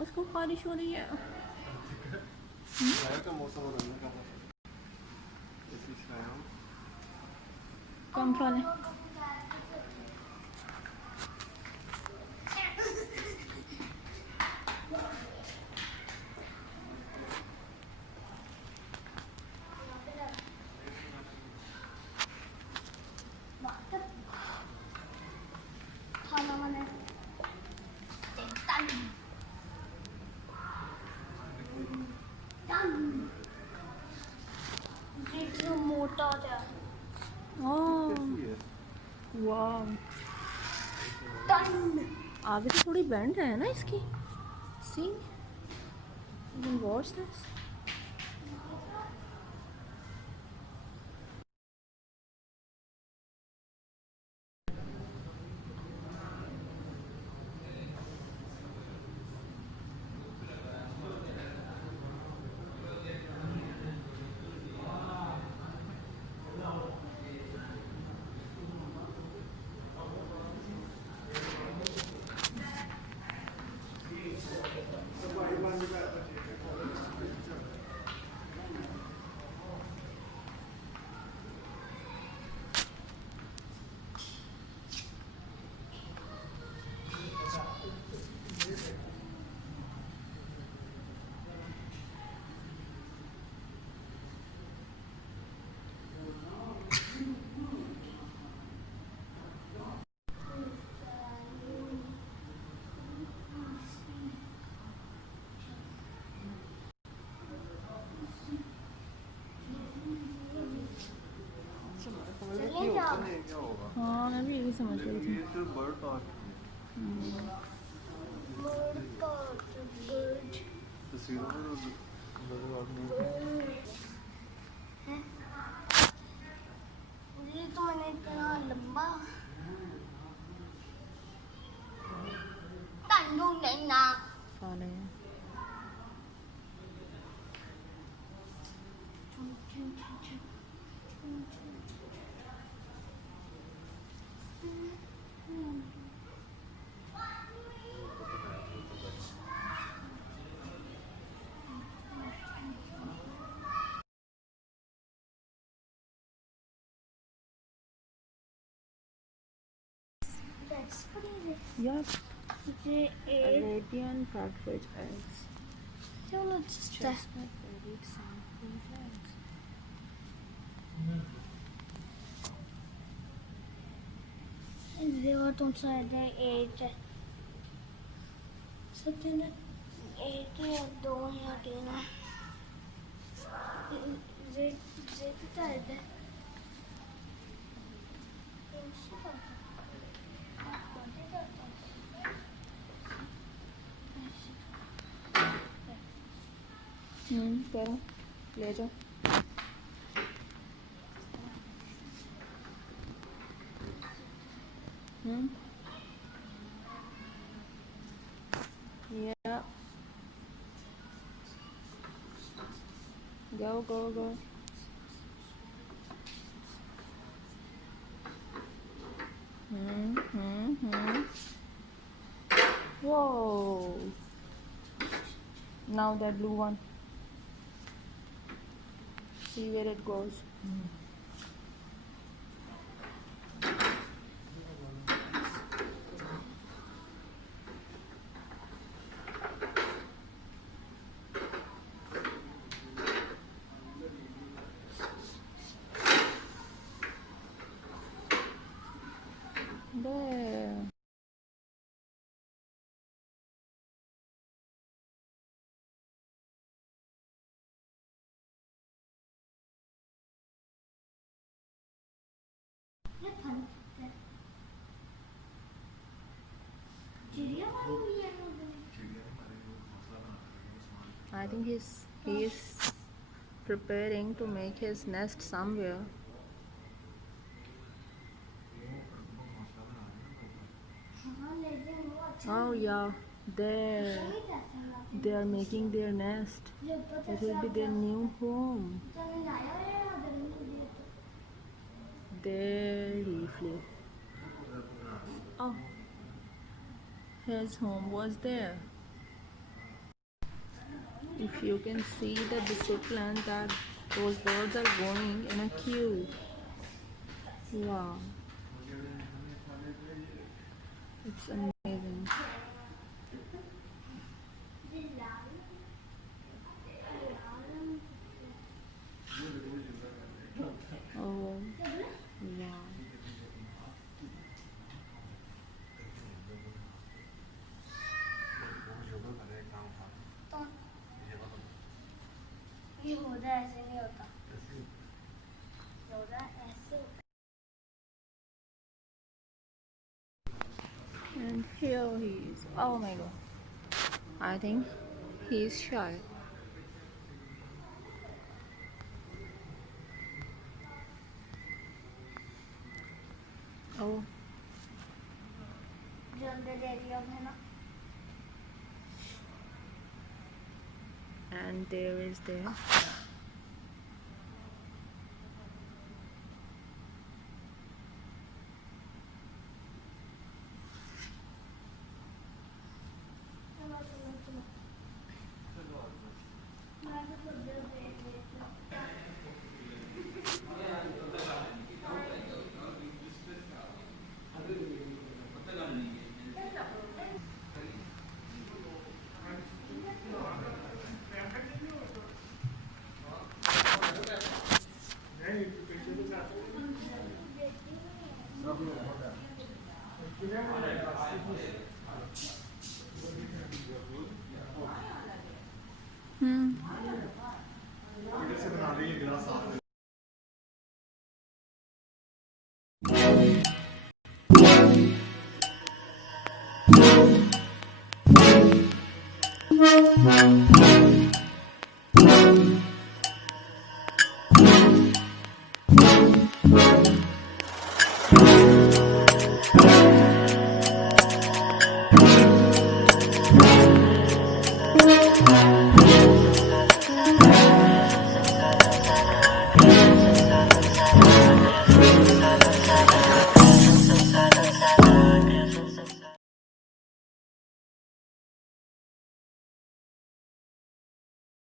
उसको खारिश हो रही है। कम खाने मोटा था। वाह, आगे तो थोड़ी बैंड है ना इसकी। सी, you can watch this. हाँ, मैं भी यही समझ रही थी। तो मैंने इतना लंबा तन्नू नहीं ना साले यार, Arabian partridge eggs. So let's test. Chestnut berried sandwich eggs. They were outside the 8. Something like 8 or 2 or 3. They tried that. करो, ले जाओ। Yeah. Go, go, go. Whoa. Now that blue one. See where it goes. There. चिड़िया मारी हुई है लोगों ने। I think he is preparing to make his nest somewhere. हाँ लेकिन वो अच्छा Oh yeah, there नहीं रहता है। they are making their nest. जो ऊपर It will be their new home. चले लाया है ना गर्मी के लिए तो There he flew. Oh, his home was there. If you can see the discipline that those birds are going in a queue. Wow, it's amazing. ये लाल Oh, wow. ये होता है ऐसे नहीं होता होता है ऐसे होता And here he is. Oh my god. I think he is shy. Oh, जो अंदर एरिया है ना and there is there. चलो चलो चलो मैं तो खुद देख रही थी Hmm.